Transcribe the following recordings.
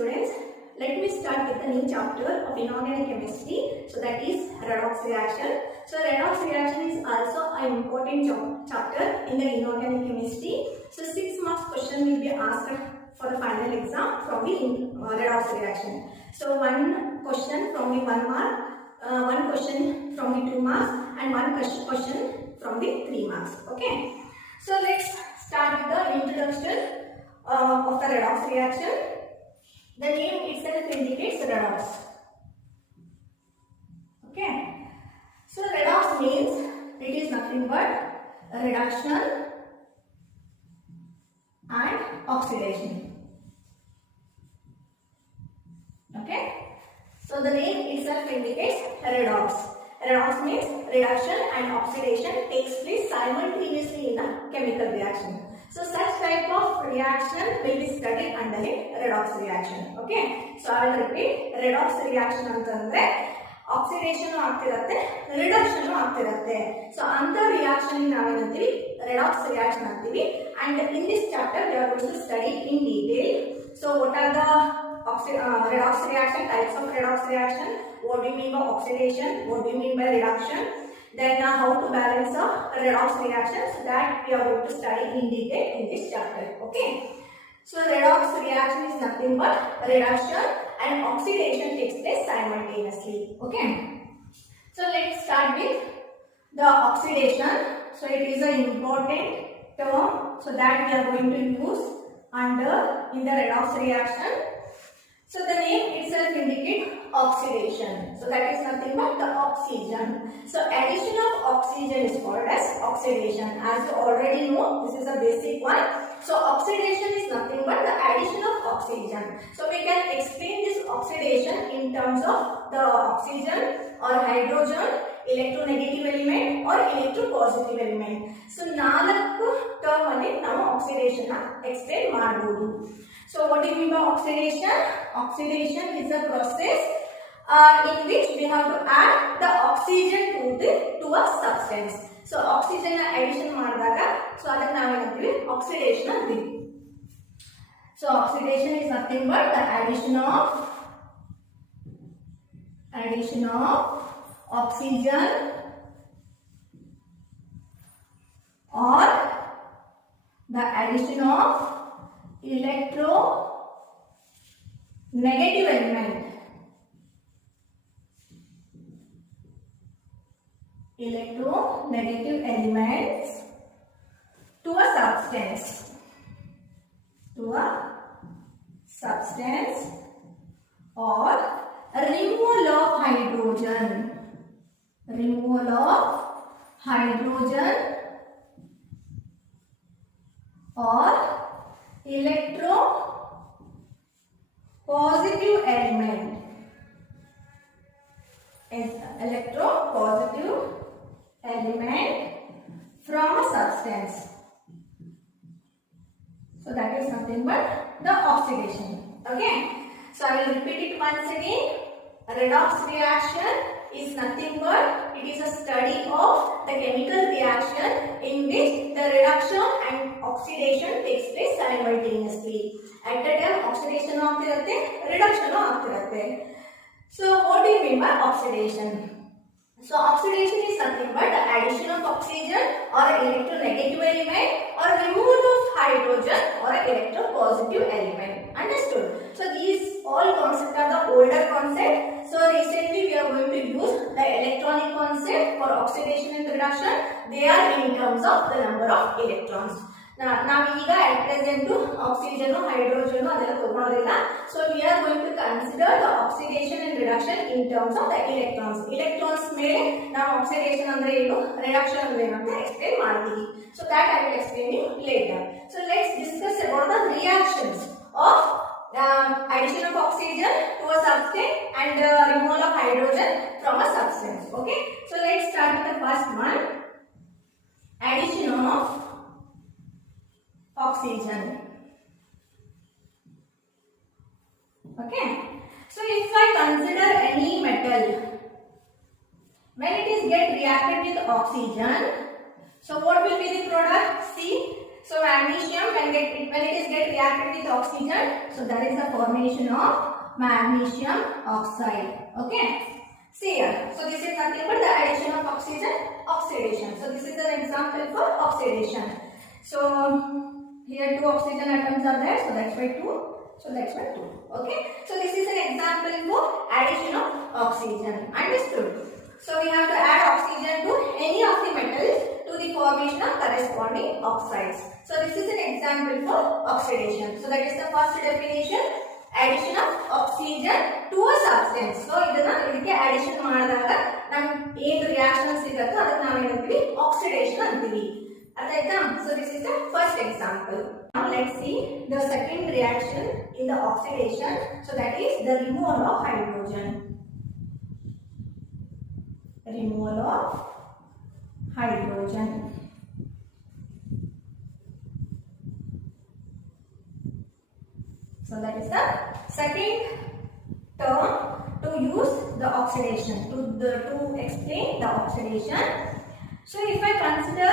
students, let me start with the new chapter of inorganic chemistry. So that is redox reaction. So redox reaction is also an important chapter in the inorganic chemistry. So 6 marks question will be asked for the final exam from the redox reaction. So one question from the 1 mark, one question from the 2 marks, and one question from the 3 marks. Okay. So let's start with the introduction of the redox reaction. The name itself indicates redox. Okay. So redox means it is nothing but reduction and oxidation. Okay. So the name itself indicates redox. Redox means reduction and oxidation takes place simultaneously in a chemical reaction. So such type of reaction will be studied under a redox reaction. Okay. So I will repeat. Redox reaction ಅಂತಂದ್ರೆ oxidation ಆಗ್ತಿರುತ್ತೆ, reduction ಆಗ್ತಿರುತ್ತೆ. So ಅಂತ reaction ನಾವೇನಂತೀವಿ redox reaction ಅಂತೀವಿ. And in this chapter we are going to study in detail. So what are the redox reaction, types of redox reaction, what do you mean by oxidation, what do you mean by reduction, then how to balance the redox reactions, that we are going to study in detail in this chapter. Okay. So redox reaction is nothing but reduction and oxidation takes place simultaneously. Okay. So let's start with the oxidation. So it is an important term, so that we are going to use in the redox reaction. So the name itself indicates oxidation. So that is nothing but the oxygen. So addition of oxygen is called as oxidation. As you already know, this is a basic one. So oxidation is nothing but the addition of oxygen. So we can explain this oxidation in terms of the oxygen or hydrogen, electronegative element or electropositive element. So ನಾಲ್ಕು term ಅಲ್ಲಿ ನಾವು oxidation explain ಮಾಡಬಹುದು. So what do you mean by oxidation? Oxidation is a process in which we have to add the oxygen to a substance. So oxygen addition ಮಾಡಿದಾಗ so ಅದನ್ನ ನಾವೇನಂತೀವಿ oxidation ಅಂತೀವಿ. So oxidation is nothing but the addition of oxygen or the addition of electronegative element to a substance or removal of hydrogen or electropositive element from a substance. So that is nothing but the oxidation. Okay. So I will repeat it once again. Redox reaction is nothing but it is a study of the chemical reaction in which the reduction and oxidation takes place simultaneously. At the time oxidation ಆಗ್ತಿರುತ್ತೆ, reduction ಆಗ್ತಿರುತ್ತೆ. So what do you mean by oxidation? So oxidation is nothing but the addition of oxygen or electronegative element or removal of hydrogen or electropositive element. Understood? So these all concepts are the older concepts. So recently we are going to use the electronic concept for oxidation and reduction. They are in terms of the number of electrons. ನಾವೀಗ at present oxygen, hydrogen ಅದೆಲ್ಲ ತಗೊಳ್ಳೋದಿಲ್ಲ. So we are going to consider the oxidation and reduction in terms of the electrons. Electrons ಮೇಲೆ ನಾವು oxidation ಅಂದ್ರೆ ಏನು, reduction ಅಂದ್ರೆ ಏನು ಅಂತ explain ಮಾಡ್ತೀವಿ. So that I will explain you later. So let's discuss about the reactions of addition of oxygen to a substance and removal of hydrogen from a substance. Okay. So let's start with the first one. Addition of oxygen. Okay. So if I consider any metal, when it is get reacted with oxygen, so what will be the product? See, So magnesium when it is get reacted with oxygen, so that is the formation of magnesium oxide. Okay. See here. So this is nothing but the addition of oxygen, oxidation. So this is an example for oxidation. So here 2 oxygen atoms are there, so that's why 2. So that's why 2. Okay. So this is an example for addition of oxygen. Understood? So we have to add oxygen to any of the metals to the formation of corresponding oxides. So this is an example for oxidation. So that is the first definition. Addition of oxygen to a substance. So ಇದಕ್ಕೆ addition ಮಾಡಿದಾಗ ನಮಗೆ ಏನು reaction ಸಿಗುತ್ತೋ ಅದಕ್ಕೆ ನಾವು ಏನಂತೀವಿ oxidation ಅಂತೀವಿ. ಅರ್ಥ ಆಯ್ತಾ? So this is the first example. Now let's see the second reaction in the oxidation. So that is the removal of hydrogen. Removal of hydrogen. So that is the second term to use the oxidation, to explain the oxidation. So if I consider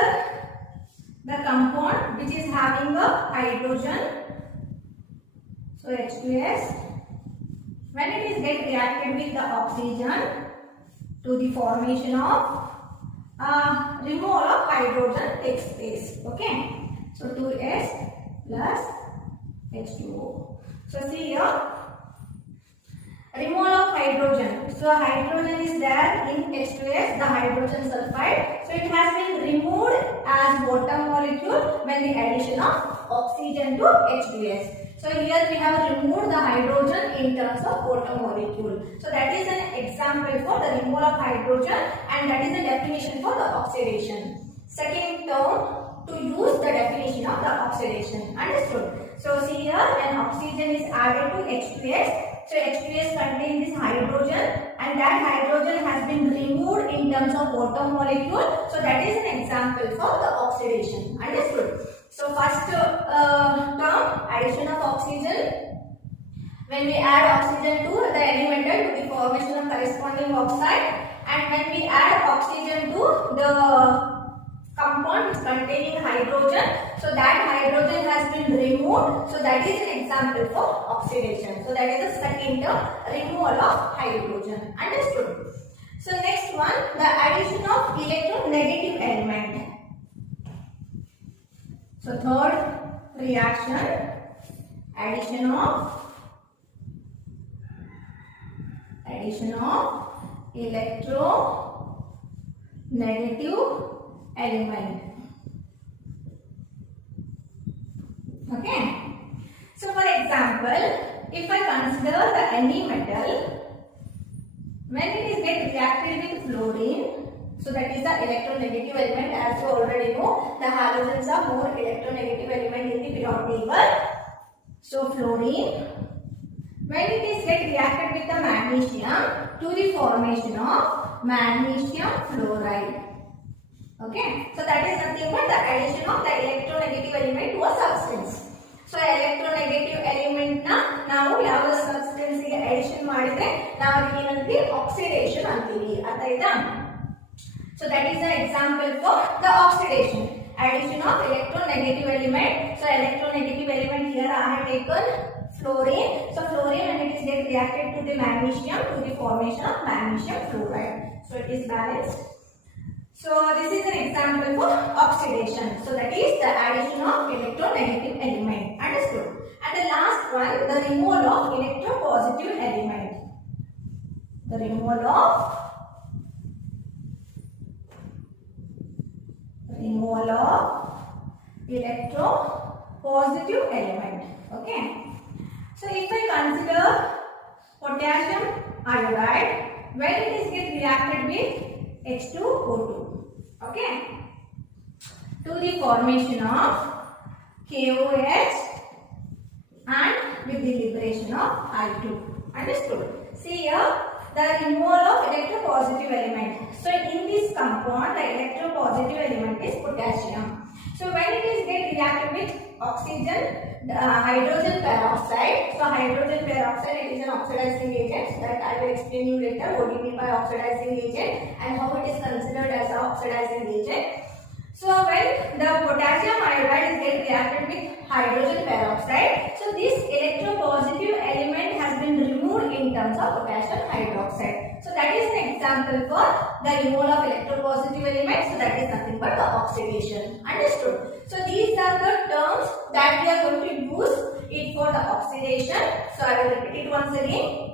the compound which is having a hydrogen, so H2S, when it is get reacted with the oxygen to the formation of removal of hydrogen takes place. Okay, so 2S plus H2O. So see here, removal of hydrogen. So hydrogen is there in H2S, the hydrogen sulfide. So it has been removed as water molecule when the addition of oxygen to H2S. So here we have removed the hydrogen in terms of water molecule. So that is an example for the removal of hydrogen, and that is the definition for the oxidation. Second term to use the definition of the oxidation. Understood? So see here, when oxygen is added to H2S, so H2S contains this hydrogen, and that hydrogen has been removed in terms of water molecule. So that is an example for the oxidation. Understood? So first term, addition of oxygen. When we add oxygen to the elemental to the formation of corresponding oxide, and when we add oxygen to the compound containing hydrogen, so that hydrogen has been removed. So that is an example for oxidation. So that is the second term, removal of hydrogen. Understood? So next one, the addition of electronegative element. So third reaction, addition of electronegative element. Okay. So for example, if I consider the any metal, when it is get reacted with fluorine, so that is the electronegative element. As you already know, the halogens are more electronegative element in the periodic table. So fluorine, when it is get reacted with the magnesium to the formation of magnesium fluoride. Okay, so that is nothing but the addition of the electronegative element to a substance. So electronegative element na ನಾವು ಯಾವ substance ಗೆ addition ಮಾಡಿದ್ರೆ ನಾವು ಏನಂತೀವಿ oxidation ಅಂತೀವಿ. ಅರ್ಥ ಆಯ್ತಾ? So that is the example for the oxidation. Addition of electronegative element. So electronegative element here I have taken fluorine. So fluorine when it is get reacted to the magnesium to the formation of magnesium fluoride. So it is balanced. So this is an example for oxidation. So that is the addition of electronegative element. Understood? And the last one, the removal of electropositive element. The removal of electropositive element. Okay. So if I consider potassium iodide, when it is get reacted with H2O2, okay, to the formation of KOH and with the liberation of I2. Understood? See here, the removal of electropositive element. So in this compound, the electropositive element is potassium. So when it is get reacted with oxygen, hydrogen peroxide. So hydrogen peroxide, it is an oxidizing agent that I will explain you later what do you mean by oxidizing agent and how it is considered as an oxidizing agent. So when the potassium iodide is get reacted with hydrogen peroxide, so this electropositive element has been removed in terms of potassium hydroxide. So that is an example for the removal of electropositive element. So that is nothing but the oxidation. Understood? So these are the terms that we are going to use it for the oxidation. So I will repeat it once again.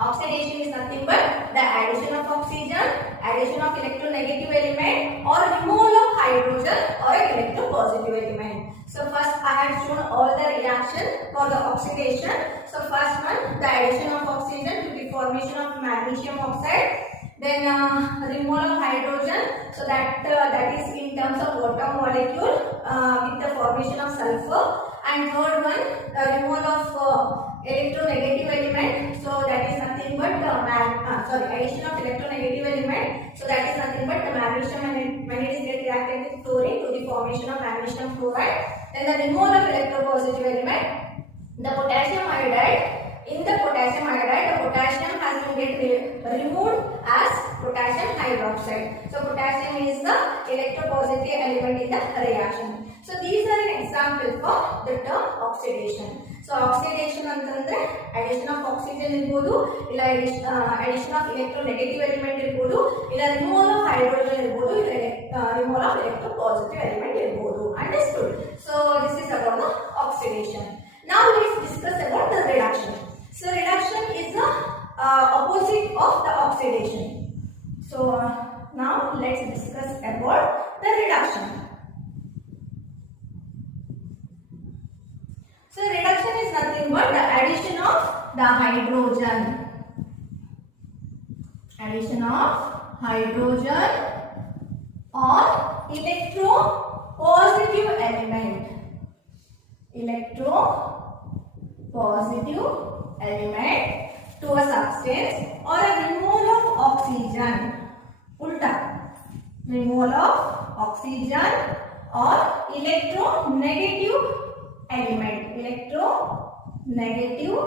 Oxidation is nothing but the addition of oxygen, addition of electronegative element or removal of hydrogen or electropositive element. So first I have shown all the reaction for the oxidation. So first one, the addition of oxygen to the formation of magnesium oxide. Then removal of hydrogen, so that is in terms of water molecule with the formation of sulfur. And third one, removal of electronegative element, so that is nothing but addition of electronegative element, so that is nothing but the magnesium when it is get reacted with chlorine to the formation of magnesium chloride. Then the removal of electropositive element, the potassium iodide. In the potassium iodide, the potassium has been get removed as potassium hydroxide. So potassium is the electropositive element in the reaction. So these are an example for the term oxidation. So oxidation ಅಂತಂದ್ರೆ addition of oxygen ಇರಬಹುದು, ಇಲ್ಲ addition of electronegative element ಇರಬಹುದು, ಇಲ್ಲ removal of hydrogen ಇರಬಹುದು, ಇಲ್ಲ removal of electropositive element ಇರಬಹುದು. Understood? So this is about the oxidation. Now let's discuss about the reduction. So reduction is the opposite of the oxidation. So now let's discuss about the reduction. So reduction is nothing but the addition of the hydrogen. Addition of hydrogen or electropositive element. Electropositive element to a substance or a removal of oxygen. Ulta. Removal of oxygen or electronegative element. Electronegative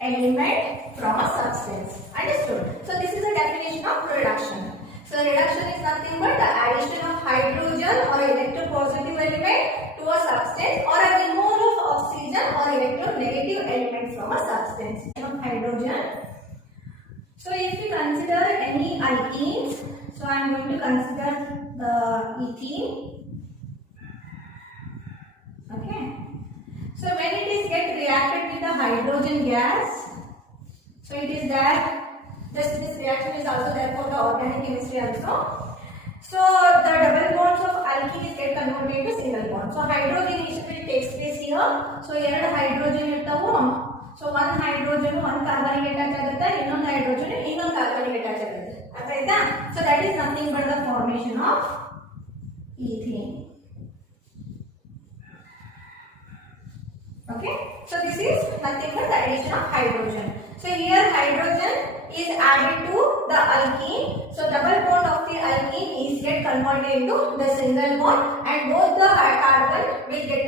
element from a substance. Understood? So this is a definition of reduction. So reduction is nothing but the addition of hydrogen or electropositive element to a substance or a removal of oxygen or electronegative element from a substance. Hydrogen. So if we consider any alkenes, so I am going to consider the ethene. Okay. So when it is get reacted with the hydrogen gas, so it is that this reaction is also there for the organic chemistry also. So the double bonds of alkenes get converted into single bond. So hydrogen takes place here. So ಎರಡು hydrogen ಇರ್ತಾವು. So one hydrogen one carbon attach ಆಗುತ್ತೆ, ಇನ್ನೊಂದು hydrogen ಇನ್ನೊಂದು carbon attach ಆಗುತ್ತೆ. ಅರ್ಥ ಆಯ್ತಾ? So that is nothing but the formation of ethene. Okay, so this is nothing but the addition of hydrogen. So here hydrogen is added to the alkene. So double bond of the alkene is get converted into the single bond, and both the carbon will get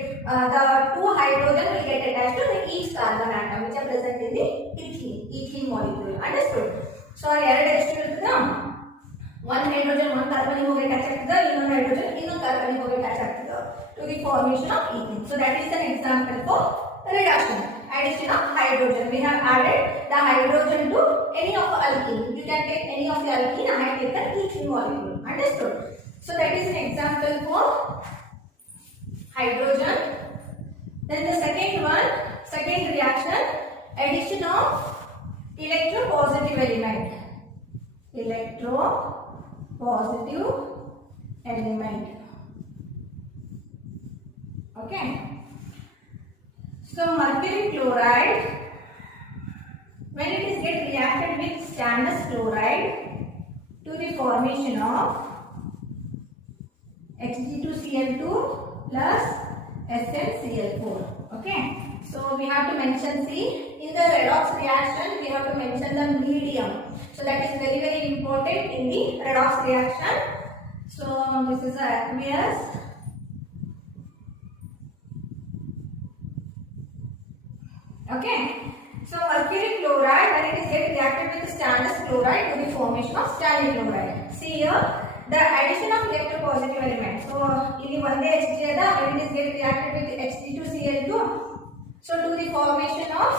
the two hydrogen will get attached to each carbon atom which are present in the ethene molecule. Understood? So ಎರಡು ಎಷ್ಟು ಇರುತ್ತದೆ? one hydrogen one carbon ಹೋಗಿ attach ಆಗ್ತದೆ, ಇನ್ನೊಂದು hydrogen ಇನ್ನೊಂದು carbon ಹೋಗಿ attach ಆಗ್ತದೆ to the formation of ethene. So that is an example for reduction. Addition of hydrogen. We have added the hydrogen to any of the alkene. You can take any of the alkene and I take the ethene molecule. Understood? So that is an example for hydrogen. Then the second reaction, addition of electropositive element. Electropositive element. Okay. So mercury chloride, when it is get reacted with stannous chloride to the formation of Hg2Cl2 plus SnCl4. Okay. So we have to mention, see, in the redox reaction we have to mention the medium. So that is very very important in the redox reaction. So this is aqueous. Okay. So mercury chloride, when it is get reacted with stannous chloride to the formation of stannous chloride. See here, the addition of electropositive element. So ಇಲ್ಲಿ ಒಂದೇ Hg ಅದ, when it is get reacted with Hg2Cl2, so to the formation of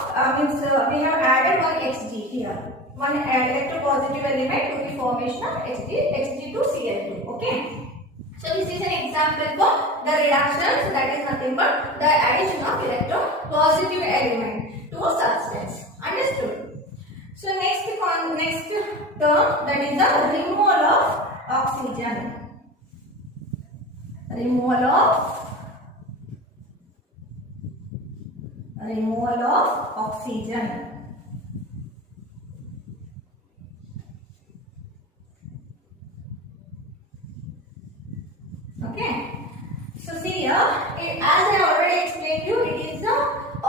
we have added one Hg here, one electropositive element to the formation of Hg2Cl2. Okay, so this is an example for the reduction. So that is nothing but the addition of electropositive element to a substance. Understood? So next term, that is the removal of oxygen. Removal of oxygen. Okay. So see here, as I already explained you, it is the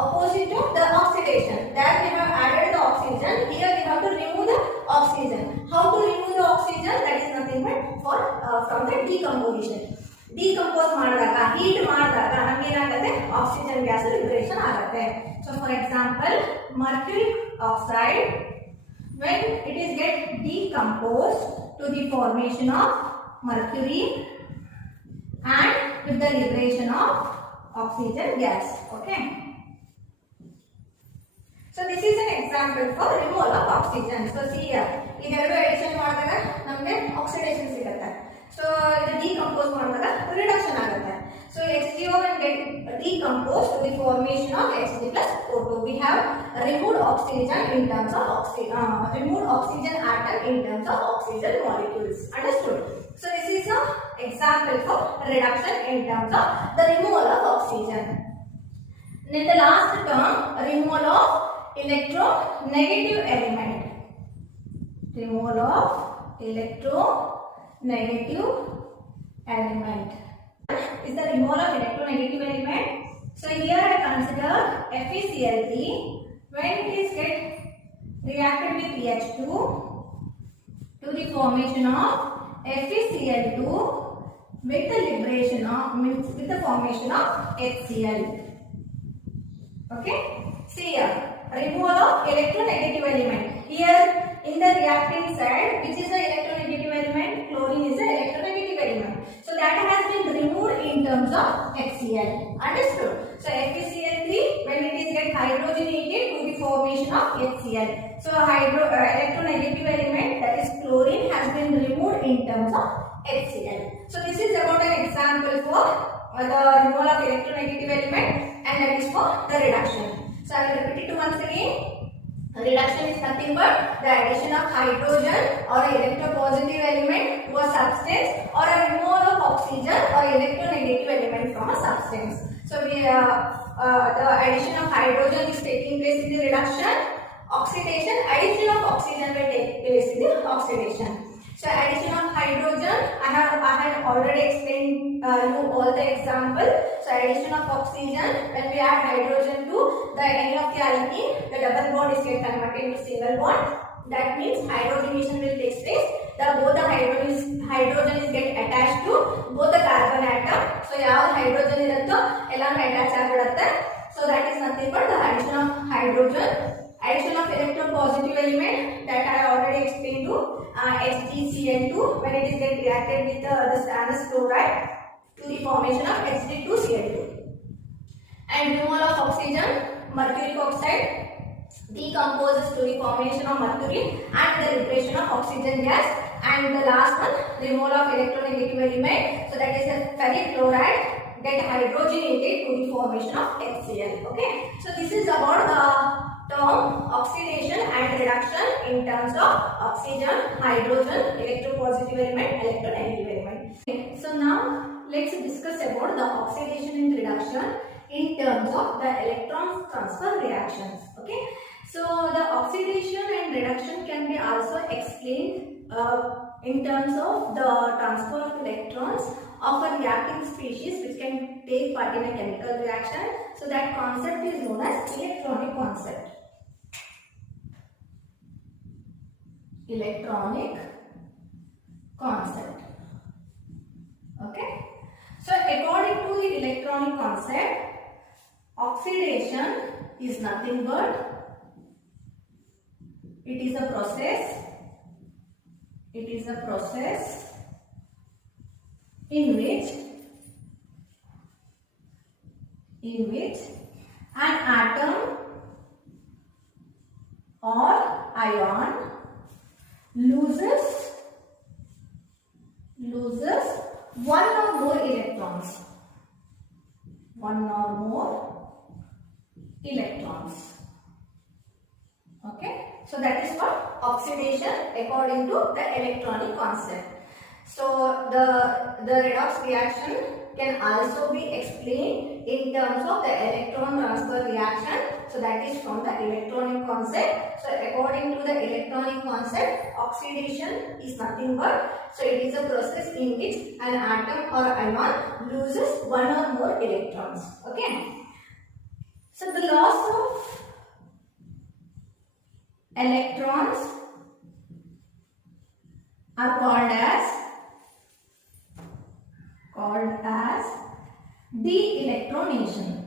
opposite of the oxidation. That we have added the oxygen. Here we have to remove the oxygen. How to remove the oxygen? That is nothing but from the decomposition. Decompose ಮಾಡಿದಾಗ, heat ಮಾಡಿದಾಗ ನಮಗೆ ಏನಾಗುತ್ತೆ? Oxygen gas liberation ಆಗುತ್ತೆ. So for example, mercuric oxide, when it is get decomposed to the formation of mercury and with the liberation of oxygen gas. Okay. So this is an example for removal of oxygen. So see here, ಇದೆರಡು addition ಮಾಡಿದಾಗ ನಮಗೆ oxidation ಸಿಗುತ್ತೆ. So ಇದು decompose ಮಾಡಿದಾಗ reduction ಆಗುತ್ತೆ. So HCO will get decomposed to the formation of Hg plus O2. We have removed oxygen in terms of removed oxygen atom in terms of oxygen molecules. Understood? So this is an example for reduction in terms of the removal of oxygen. Then the last term, removal of electronegative element. Removal of electronegative element is the removal of electronegative element. So here I consider FeCl3, when it is get reacted with Ph2 to the formation of FeCl2 with the liberation of with the formation of HCl. Okay, see here, removal of electronegative element. Here in the reactant side, which is the electronegative element? Chlorine is the electronegative element. So that has been removed in terms of HCl. Understood? So FeCl3, when it is get hydrogenated to the formation of HCl. So electronegative element, that is chlorine, has been removed in terms of HCl. So this is about an example for the removal of electronegative element, and that is for the reduction. So I will repeat it once again. Reduction is nothing but the addition of hydrogen or electropositive element to a substance, or a removal of oxygen or electronegative element from a substance. So the addition of hydrogen is taking place in the reduction. Oxidation, addition of oxygen will take place in the oxidation. So addition of hydrogen, I had already explained you all the example. So addition of oxygen, when we add hydrogen to any of the alkene, the double bond is get converted into single bond. That means hydrogenation will take place. Both the hydrogen is get attached to both the carbon atom. So ಯಾವ hydrogen ಇರುತ್ತೋ ಎಲ್ಲಾನು attach ಆಗಿರುತ್ತೆ. So that is nothing but the addition of hydrogen. Addition of electropositive element, that I already explained to HgCl2, when it is get reacted with the stannous chloride to the formation of Hg2Cl2. And removal of oxygen, mercuric oxide decomposes to the formation of mercury and the liberation of oxygen gas. And the last one, removal of electronegative element, so that is the ferric chloride get hydrogenated to the formation of HCl. Okay, so this is about the term oxidation and reduction in terms of oxygen, hydrogen, electropositive element, electronegative element. Okay, so now let's discuss about the oxidation and reduction in terms of the electron transfer reactions. Okay, so the oxidation and reduction can be also explained in terms of the transfer of electrons of a reacting species which can take part in a chemical reaction. So that concept is known as electronic concept. Electronic concept. Okay, so according to the electronic concept, oxidation is nothing but it is a process in which an atom or ion loses one or more electrons. Okay, so that is called oxidation according to the electronic concept. So the redox reaction can also be explained in terms of the electron transfer reaction. So that is from the electronic concept. So according to the electronic concept, oxidation is nothing but, so it is a process in which an atom or ion loses one or more electrons. Okay. So the loss of electrons are called as de-electronation.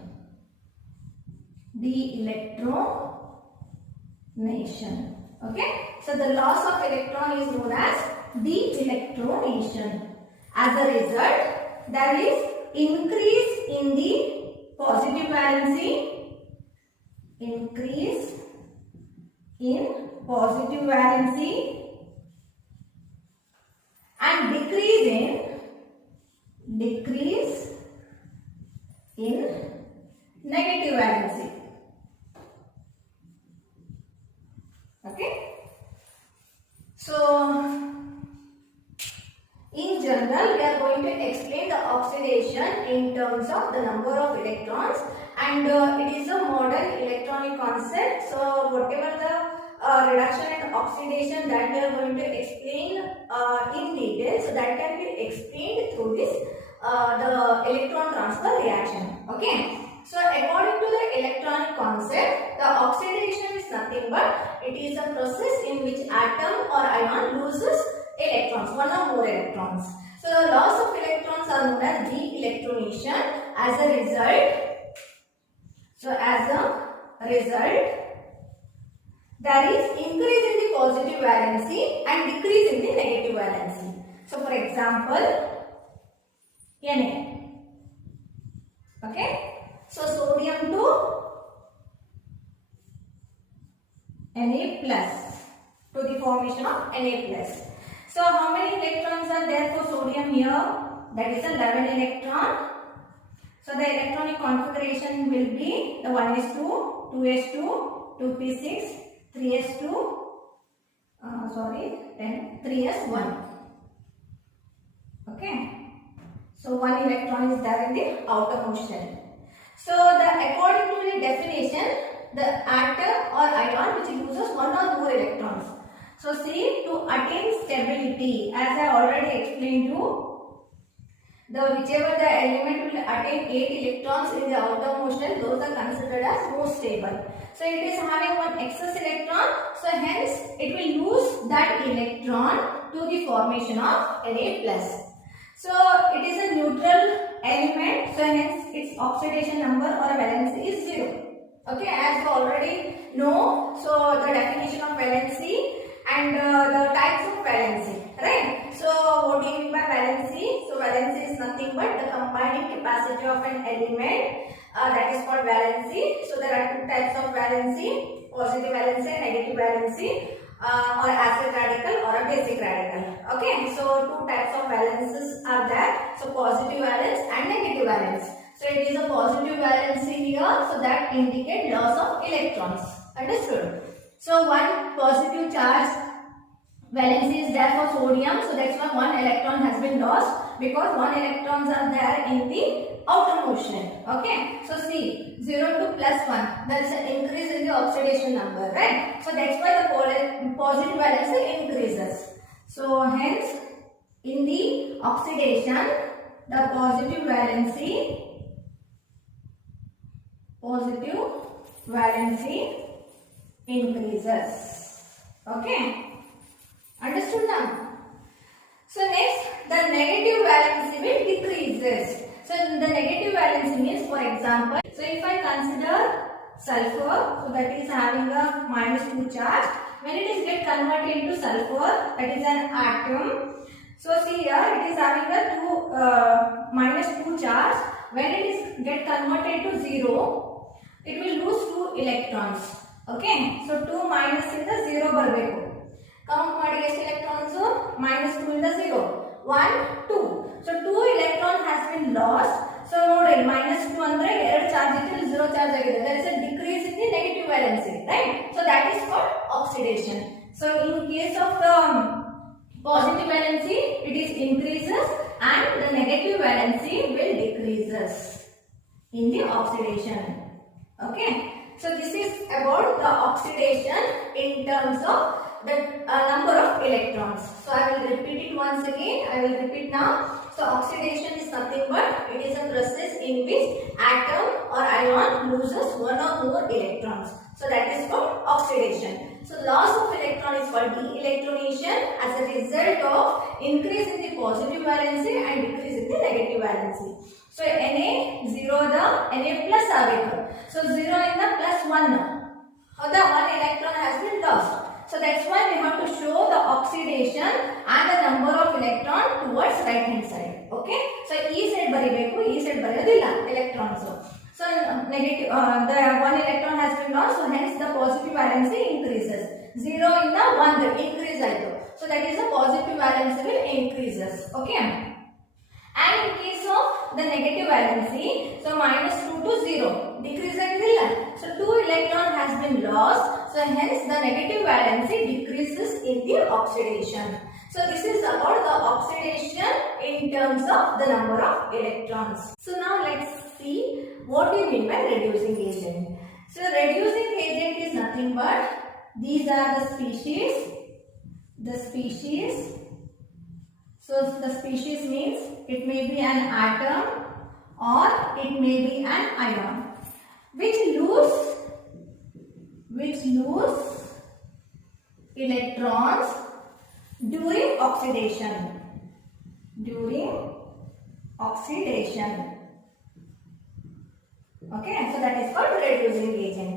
Okay, so the loss of electron is known as de-electronation. As a result, there is increase in the positive valency, and decrease in negative valency. Okay. So in general, we are going to explain the oxidation in terms of the number of electrons, and it is a modern electronic concept. So whatever the reduction and oxidation that we are going to explain in detail, so that can be explained through this the electron transfer reaction. Okay. So according to the electronic concept, the oxidation is nothing but it is a process in which atom or ion loses electrons, one or more electrons. So the loss of electrons are known as de-electronation. As a result, there is increase in the positive valency and decrease in the negative valency. So for example, Na. Okay. So sodium to Na plus, to the formation of Na plus. So how many electrons are there for sodium here? That is 11 electron. So the electronic configuration will be the 1s2, 2s2, 2p6, 3s2, 3s1. Okay. So one electron is there in the outermost shell. So according to the definition, the atom or ion which loses one or more electrons. So see, to attain stability, as I already explained you, whichever the element will attain 8 electrons in the outermost shell, those are considered as most stable. So it is having one excess electron, so hence it will lose that electron to the formation of Na+. So it is a neutral element, so hence its oxidation number or valency is 0. Okay, as you already know, so the definition of valency and the types of valency, right? So what do you mean by valency? So valency is nothing but the combining capacity of an element, that is called valency. So there are two types of valency, positive valency and negative valency, or acid radical or a basic radical. Okay, so two types of valences are there. So positive valence and negative valence. So it is a positive valency here, so that indicate loss of electrons. Understood? So one positive charge valency is there for sodium, so that's why one electron has been lost, because one electrons are there in the outermost shell. Okay, so see, 0 to +1, there is an increase in the oxidation number, right? So that's why the positive valency increases. So hence in the oxidation, the positive valency increases. Okay, understood now? So next, the negative valency will decreases. So the negative valency means, for example, so if I consider sulfur, so that is having a -2 charge, when it is get converted into sulfur, that is an atom. So see here, it is having a minus 2 charge. When it is get converted to 0, it will lose 2 electrons. Okay, so 2 minus ಇಂದ 0 ಬರಬೇಕು. Count ಮಾಡಿ ಎಷ್ಟು electrons? minus 2 ಇಂದ 0. 1, 2. So 2 electron has been lost. So ನೋಡಿ minus 2 ಅಂದ್ರೆ ಎರಡು charge ಇತ್ತು, 0 charge ಆಗಿದೆ. There is a decrease in the negative valency, right? So that is called oxidation. So in case of the positive valency, it is increases and the negative valency will decreases in the oxidation. Okay, so this is about the oxidation in terms of the number of electrons. So I will repeat it once again. I will repeat now. So oxidation is nothing but it is a process in which atom or ion loses one or more electrons. So that is called oxidation. So loss of electron is called de-electronation as a result of increase in the positive valency and decrease in the negative valency. So Na 0 the Na plus ಆಗಬೇಕು. So 0 ಇಂದ plus 1. ಹೌದಾ, 1 electron has been lost. So that's why we have to show the oxidation and the number of electron towards right hand side. Okay, so ಈ side ಬರಿಬೇಕು, ಈ side ಬರೆಯೋದಿಲ್ಲ electrons. So negative the 1 electron has been lost, so hence the positive valency increases. 0 ಇಂದ 1 increase ಆಯ್ತು. So that is the positive valency will increases. Okay, and in case of the negative valency, so minus 2 to 0 decrease ಆಗಿಲ್ಲ. So 2 electron has been lost, so hence the negative valency decreases in the oxidation. So this is about the oxidation in terms of the number of electrons. So now let's see what we mean by reducing agent. So reducing agent is nothing but these are the species. So the species means it may be an atom or it may be an ion which lose electrons during oxidation. Okay, so that is called reducing agent.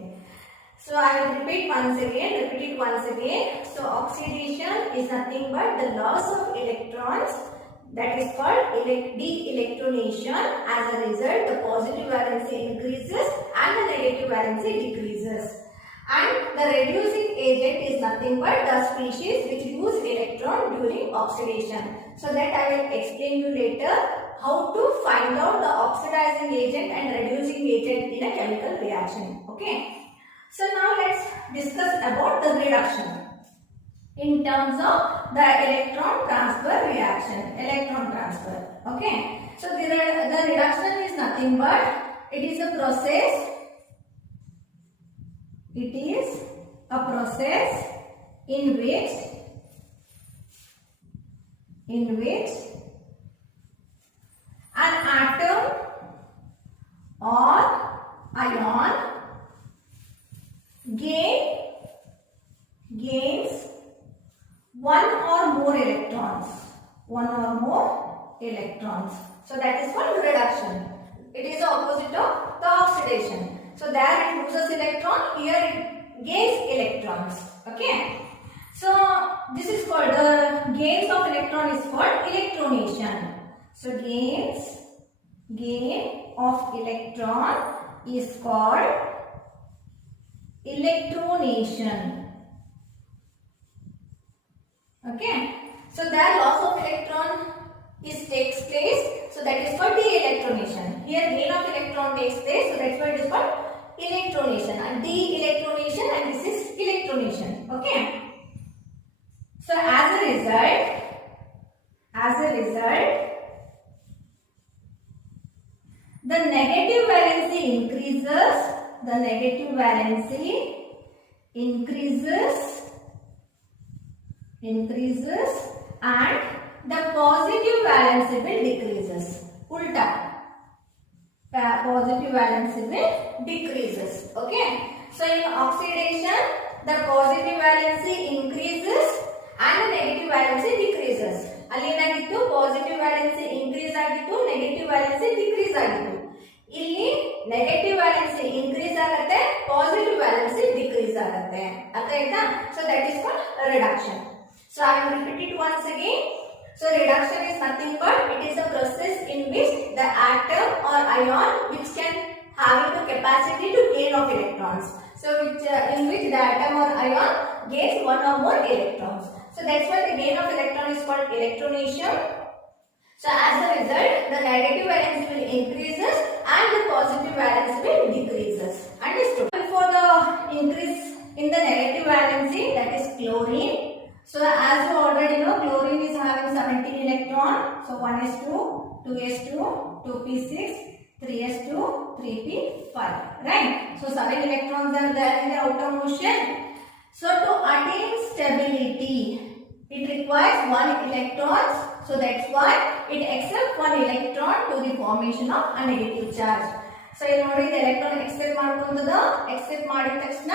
So I will repeat it once again. So oxidation is nothing but the loss of electrons, that is called de-electronation. As a result, the positive valency increases and the negative valency decreases. And the reducing agent is nothing but the species which lose electron during oxidation. So that I will explain you later how to find out the oxidizing agent and reducing agent in a chemical reaction. Okay. So now let's discuss about the reduction in terms of the electron transfer reaction. Okay. So the reduction is nothing but it is a process. It is a process in which an atom or ion gains one or more electrons. So that is called reduction. It is the opposite of the oxidation. So there it loses electron, here it gains electrons. Okay. So this is called the gains of electron is called electronation. So gain of electron is called electronation. Okay. So there loss of electron takes place. So that is called de-electronation. Here gain of electron takes place. So that's why it is called electronation. And de-electronation and this is electronation. Okay. So as a result, the negative valency increases. And the positive valency will decreases. Ulta. Positive valency will decreases. Okay. So in oxidation, the positive valency increases and the negative valency decreases. ಅಲ್ಲಿ ಏನಾಗಿತ್ತು, positive valency increase ಆಗಿತ್ತು, negative valency decrease ಆಗಿತ್ತು. ಇಲ್ಲಿ negative valency increase ಆಗುತ್ತೆ, positive valency decrease ಆಗುತ್ತೆ. ಅರ್ಥ ಆಯ್ತಾ? So that is called reduction. So I will repeat it once again. So reduction is nothing but it is a process in which the atom or ion which can having the capacity to gain of electrons. So in which the atom or ion gains one or more electrons. So that's why the gain of electron is called electronation. So as a result, the negative valence will increases and the positive valence will decreases. Understood? For the increase in the negative valency, that is chlorine. So as you already know, chlorine is having 17 electrons. So 1s2, 2s2, 2p6, 3s2, 3p5. Right? So 7 electrons are there in the outer motion. So to attain stability, it requires 1 electron. So that's why it accepts 1 electron to the formation of a negative charge. So you know the electron accept ಮಾಡಿದ ತಕ್ಷಣ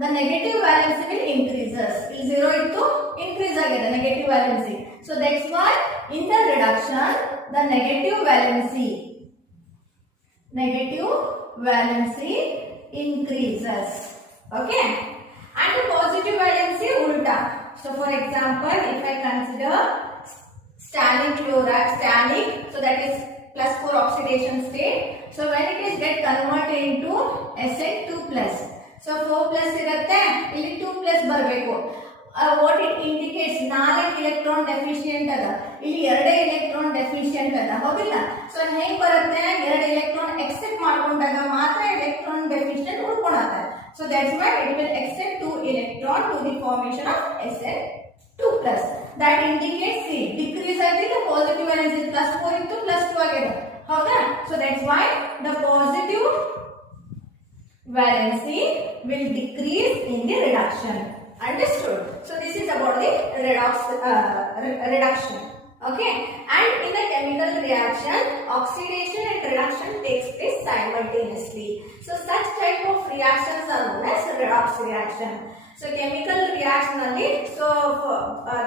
the negative valence will increases. If 0 ಇತ್ತು increase ಆಗಿದೆ negative valency. So that's why in the reduction the negative valency increases. Okay. And the positive valency ulta. So for example, if I consider stannic chloride, so that is plus 4 oxidation state. So when it is get converted into Sn2 plus. So 4 plus irutte, illi 2 plus barbeku. What it indicates 4 electron deficient ada, illi 2 electron deficient ada, hodilla. So hege barutte 2 electron accept ಮಾಡ್ಕೊಂಡಾಗ ಮಾತ್ರ electron deficient ಉಳ್ಕೊಳ್ಳುತ್ತೆ. So that's why it will accept 2 electron to the formation of Sn2 plus. That indicates C. Decrease agide positive valence is plus 4 into plus 2 agide. Okay? So that's why the positive valency will decrease in the reduction. Understood? So this is about the reduction. Okay? And in a chemical reaction, oxidation and reduction takes place simultaneously. So such type of reactions are known as redox reaction. So chemical reaction only, so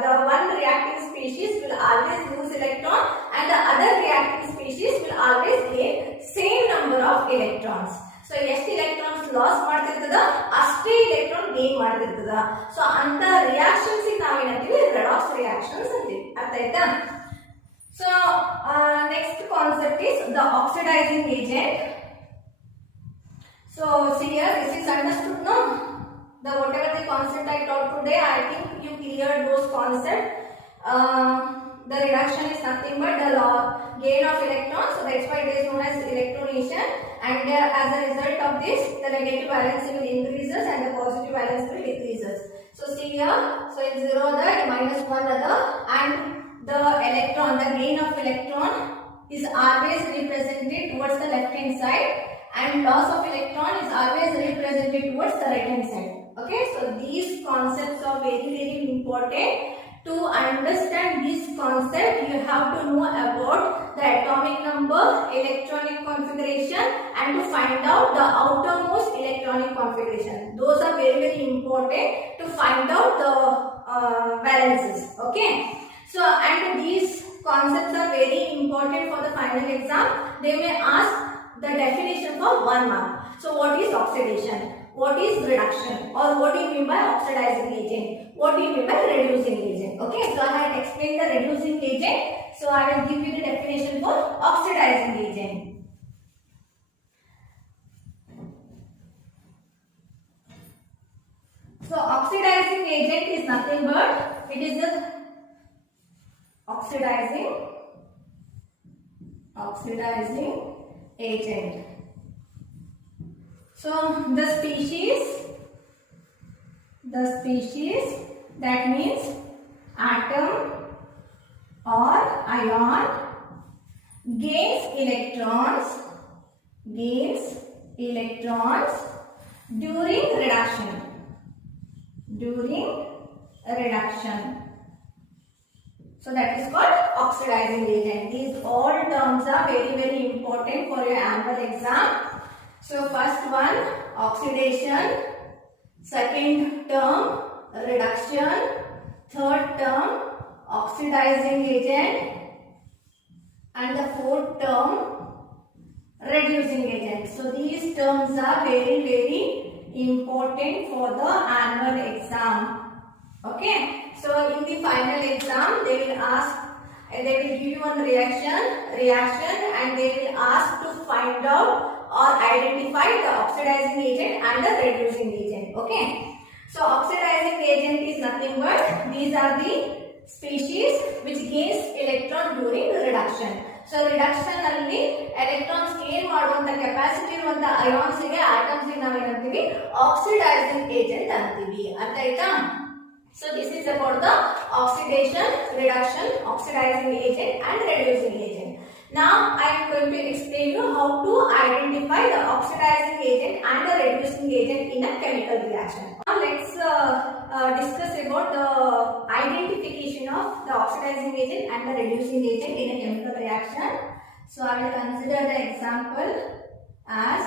the one reacting species will always lose electron and the other reacting species will always gain same number of electrons. So ಎಷ್ಟು electrons loss ಮಾಡ್ತಿರ್ತದ ಅಷ್ಟೇ electron gain ಮಾಡ್ತಿರ್ತದ. So ಅಂತ reactions ನಾವು ಏನಂತೀವಿ redox reactions ಅಂತೀವಿ. ಅರ್ಥ ಆಯ್ತಾ? So next concept is the oxidizing agent. So see here, this is understood, no? The whatever the concept I taught today, I think you cleared those concepts. The reduction is nothing but the gain of electrons, so that's why it is known as electronation. And as a result of this, the negative valence will increases and the positive valence will decreases. So see here, so in 0 the minus 1 other, and the electron, the gain of electron is always represented towards the left hand side, and loss of electron is always represented towards the right hand side. Okay, so these concepts are very important. To understand this concept, you have to know about the atomic number, electronic configuration, and to find out the outermost electronic configuration. Those are very important to find out the valences. Okay, so and these concepts are very important for the final exam. They may ask the definition for 1 mark. So what is oxidation? What is reduction? Or what do you mean by oxidizing agent? What do you mean by reducing agent? Okay, so I had explained the reducing agent. So I will give you the definition for oxidizing agent. So oxidizing agent is nothing but it is the oxidizing agent. So the species that means atom or ion gains electrons during reduction. So that is called oxidizing agent. These all terms are very important for your annual exam. So first one, oxidation. Second term, reduction. Third term, oxidizing agent. And the fourth term, reducing agent. So these terms are very important for the annual exam. Okay. So in the final exam, they will ask and they will give you one reaction, and they will ask to find out or identify the oxidizing agent and the reducing agent. Okay. So oxidizing agent is nothing but these are the species which gains electron during reduction. So reduction alli electrons gain ಮಾಡುವಂತ capacity ಇರುವಂತ ions ಗೆ atoms ಗೆ ನಾವು ಏನಂತೀವಿ oxidizing agent ಅಂತೀವಿ. ಅರ್ಥ ಆಯ್ತಾ? So this is about the oxidation, reduction, oxidizing agent and reducing agent. Now I am going to explain you how to identify the oxidizing agent and the reducing agent in a chemical reaction. Now let's discuss about the identification of the oxidizing agent and the reducing agent in a chemical reaction. So I will consider the example as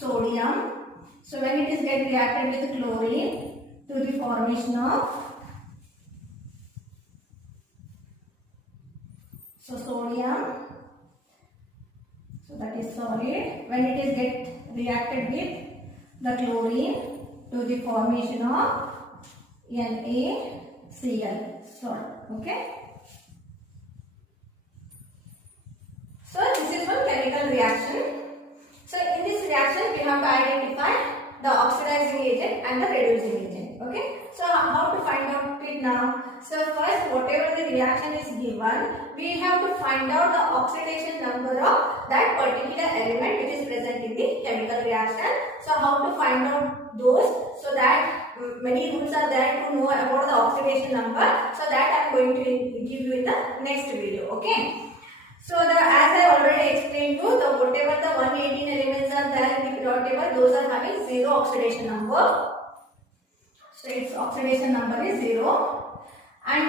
sodium. So when it is get reacted with chlorine to the formation of sodium. So that is solid. When it is get reacted with the chlorine to the formation of NaCl salt. Okay. So this is one chemical reaction. So in this reaction we have to identify the oxidizing agent and the reducing agent. Okay. So how to find out it now? So first, whatever the reaction is given, we have to find out the oxidation number of that particular element which is present in the chemical reaction. So how to find out those? So that many rules are there to know about the oxidation number. So that I am going to give you in the next video. Okay. So as I already explained you, whatever the 118 elements are there in the periodic table, those are having zero oxidation number. So its oxidation number is 0, and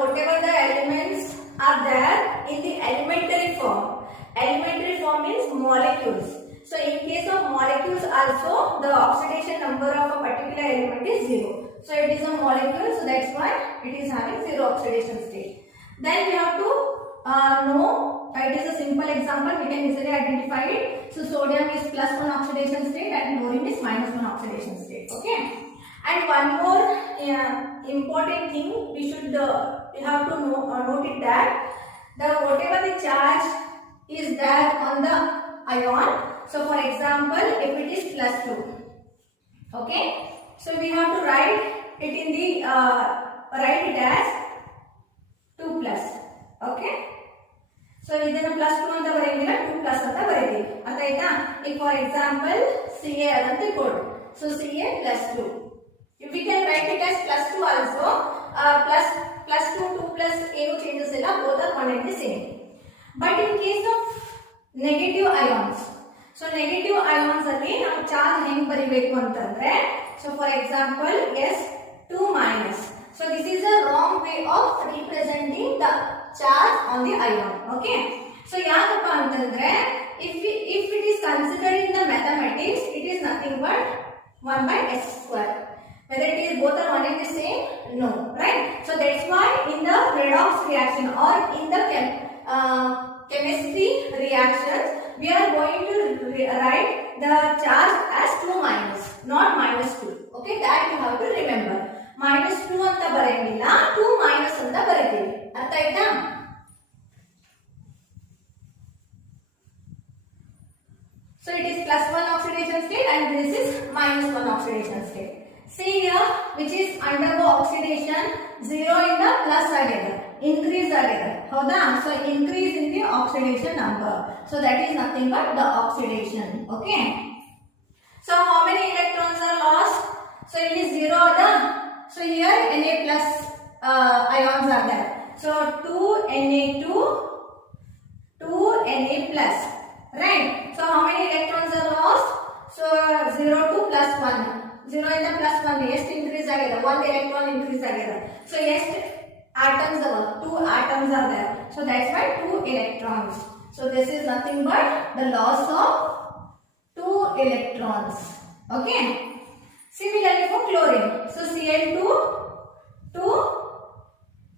whatever the elements are there in the elementary form. Elementary form means molecules. So in case of molecules also, the oxidation number of a particular element is 0. So it is a molecule, so that's why it is having 0 oxidation state. Then we have to know, it is a simple example, we can easily identify it. So sodium is +1 oxidation state and chlorine is -1 oxidation state. Okay. And one more important thing we have to note it that whatever the charge is there on the ion. So for example, if it is +2, okay. So we have to write it in the write it as 2 plus. Okay. So ಇದನ್ನ +2 ಅಂತ ಬರೆಯಂಗಿಲ್ಲ, 2 plus ಅಂತ ಬರೆಯಬೇಕು. ಅರ್ಥ ಆಯ್ತಾ? ಈಗ for example Ca ಅಂತ ಕೊಡು. So Ca +2. If we can write it as +2 also, +2, 2 plus ಏನು changes ಇಲ್ಲ, both are one and the same. But in case of negative ions, so negative ions ಅಲ್ಲಿ ನಾವು ಚಾರ್ಜ್ ಹೆಂಗ್ ಬರಿಬೇಕು ಅಂತಂದ್ರೆ, so for example S2 minus. So this is a wrong way of representing the charge on the ion. Okay. So ಯಾಕಪ್ಪ ಅಂತಂದ್ರೆ, if it is considered in the mathematics, it is nothing but 1 by S square. Whether it is both are one and the same? No, right? So that's why in the redox reaction or in the chemistry reactions, we are going to write the charge as 2 minus, not -2. Okay, that you have to remember. -2 ಅಂತ ಬರೆಯಂಗಿಲ್ಲ, 2 minus ಅಂತ ಬರೀತೀವಿ. ಅರ್ಥ ಆಯ್ತಾ? So it is +1 oxidation state and this is -1 oxidation state. See here, which is undergo oxidation, 0 in the plus agada, increase agada. Howda? So increase in the oxidation number. So that is nothing but the oxidation. Okay. So how many electrons are lost? So it is 0 ada. So here Na plus ions are there. So 2 Na2, 2 Na plus. Right. So how many electrons are lost? So 0 to +1. 0 ಇಂದ +1 ಎಷ್ಟು increase ಆಗಿದೆ? 1 electron increase ಆಗಿದೆ. So ಎಷ್ಟು atoms are? 2 atoms are there. So that's why 2 electrons. So this is nothing but the loss of 2 electrons. Okay. Similarly for chlorine. So Cl2 to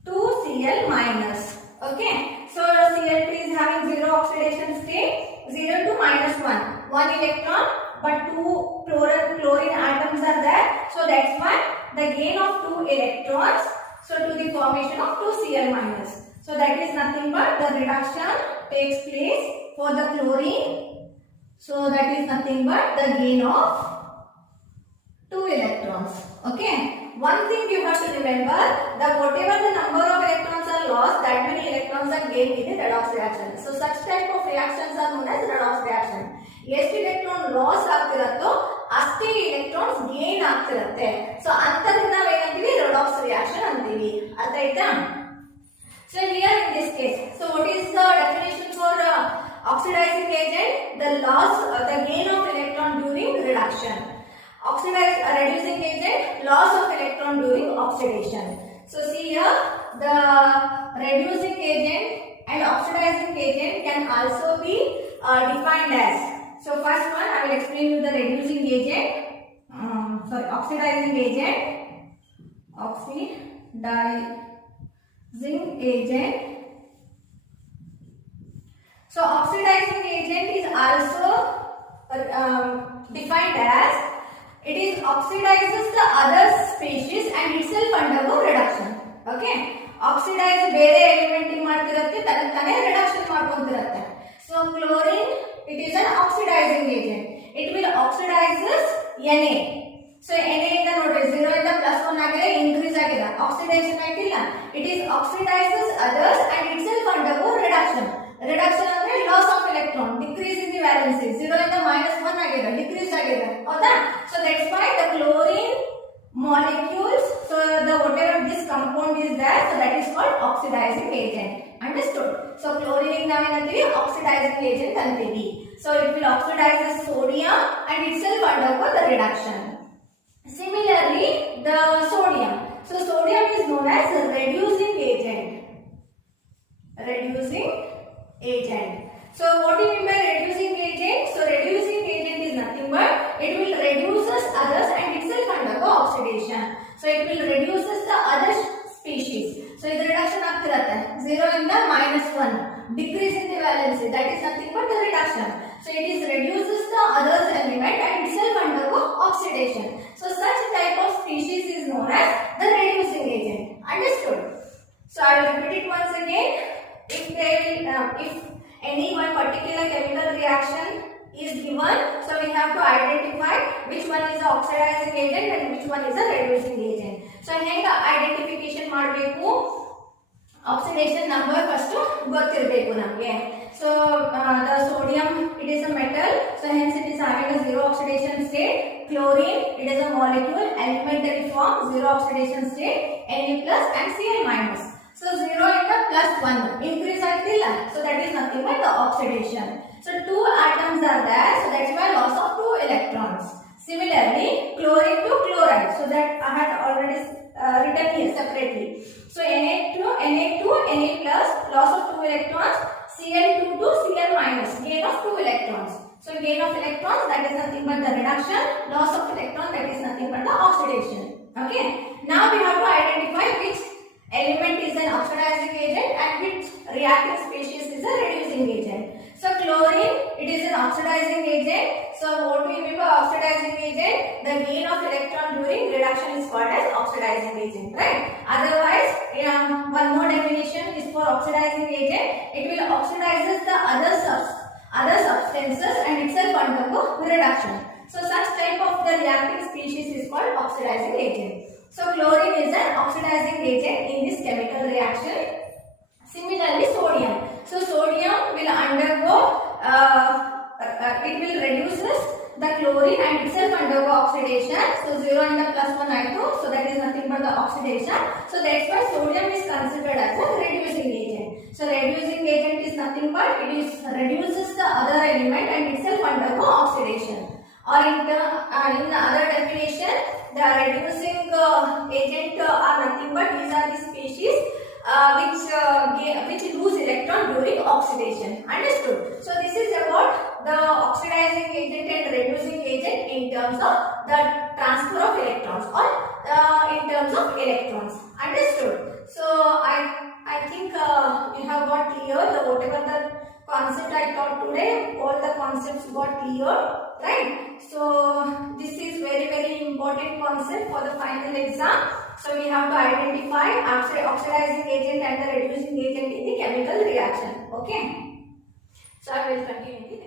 2Cl minus. Okay. So Cl3 is having 0 oxidation state, 0 to -1. 1 electron, but 2 chlorine atoms are there. So that's why the gain of 2 electrons, so to the formation of 2Cl minus. So that is nothing but the reduction takes place for the chlorine. So that is nothing but the gain of 2 electrons. Okay. One thing you have to remember, that whatever the number of electrons are lost, that many electrons are gained in the redox reaction. So such type of reactions are known as redox reaction. ಎಷ್ಟು electron loss ಆಗ್ತಿರತ್ತೋ ಅಷ್ಟೇ electrons gain ಆಗ್ತಿರತ್ತೆ. So ಅಂತದನ್ನ ನಾವು ಏನಂತೀವಿ redox reaction ಅಂತೀವಿ. ಅರ್ಥ ಆಯ್ತಾ? So here in this case, so what is the definition for oxidizing agent? The loss, the gain of electron during reduction. Reducing agent, loss of electron during oxidation. So see here, the reducing agent and oxidizing agent can also be defined as. So first one, I will explain you the reducing agent. Oxidizing agent. Oxidizing agent. So oxidizing agent is also defined as, it is oxidizes the other species and itself undergo reduction. Okay, oxidize ಬೇರೆ element ಮಾಡ್ತಿರುತ್ತೆ, ತನಕನೇ reduction ಮಾಡ್ಕೊಂತಿರುತ್ತೆ. So chlorine, it is an oxidizing agent. It will oxidizes Na. So Na ಇಂದ ನೋಡ್ರಿ 0 ಇಂದ +1 ಆಗಿದೆ, increase ಆಗಿದೆ, oxidation ಆಗಿಲ್ಲ. It is oxidizes others and itself undergo reduction. Reduction ಅಂದ್ರೆ loss of electron, decrease in the valency. 0 ಇಂದ -1 ಆಗಿದೆ, decrease ಆಗಿದೆ, ಹೌದಾ? So that's why the chlorine molecules, so the whatever this compound is there, so that is called oxidizing agent. Understood? So chlorine ಗೆ ನಾವೇನಂತೀವಿ oxidizing agent ಅಂತೀವಿ. So it will oxidize the sodium and itself undergo the reduction. Similarly, the sodium. So sodium is known as reducing agent. Reducing agent. So what do you mean by reducing agent? So reducing agent is nothing but it will reduces others and itself undergo oxidation. So it will reduces the other species. So this reduction ಆಗ್ತಿರುತ್ತೆ 0 ಇಂದ -1, decrease in the valency, that is nothing but the reduction. So it is reduces the others element and itself undergo oxidation. So such type of species is known as the reducing agent. Understood? So I will repeat it once again. If any one particular chemical reaction is given, so we have to identify which one is the oxidizing agent and which one is the reducing agent. So henga identification ಮಾಡಬೇಕು, oxidation number first ಗೊತ್ತಿರಬೇಕು ನಮಗೆ. So the sodium, it is a metal, so hence it is having a zero oxidation state. Chlorine, it is a molecule, elementary form, zero oxidation state, Na+ and Cl-. So 0 ಇಂದ +1 increase ಆಗ್ತಿಲ್ಲ, so that is nothing but the oxidation. So 2 atoms are there, so that's why loss of 2 electrons. Similarly, chlorine to chloride, so that I had already written here separately. So Na+, Na+, loss of 2 electrons, Cl2 to Cl-, gain of 2 electrons. So gain of electrons, that is nothing but the reduction, loss of electron, that is nothing but the oxidation. Okay, now we have to identify which element is an oxidizing agent and which reacting species is a reducing agent. So chlorine, it is an oxidizing agent. So what do we mean by oxidizing agent? The gain of electron during reduction is called as oxidizing agent, right? Otherwise, one more definition is for oxidizing agent. It will oxidizes the other substances and itself undergo reduction. So such type of the reacting species is called oxidizing agent. So chlorine is an oxidizing agent in this chemical reaction. Similarly, sodium. So sodium will undergo, it will reduces the chlorine and itself undergo oxidation. So 0 and the +1 ಆಯ್ತು, so that is nothing but the oxidation. So that's why sodium is considered as a reducing agent. So reducing agent is nothing but it is reduces the other element and itself undergo oxidation. Or in the other definition, the reducing agent are nothing but these are the species which lose electron during oxidation. Understood? So this is about the oxidizing agent and reducing agent in terms of the transfer of electrons or in terms of electrons. Understood? So I think you have got clear whatever the concept I taught today, all the concepts got clear, right? So this is very important concept for the final exam. So we have to identify oxidizing agent and the reducing agent in the chemical reaction. Okay. So I will continue.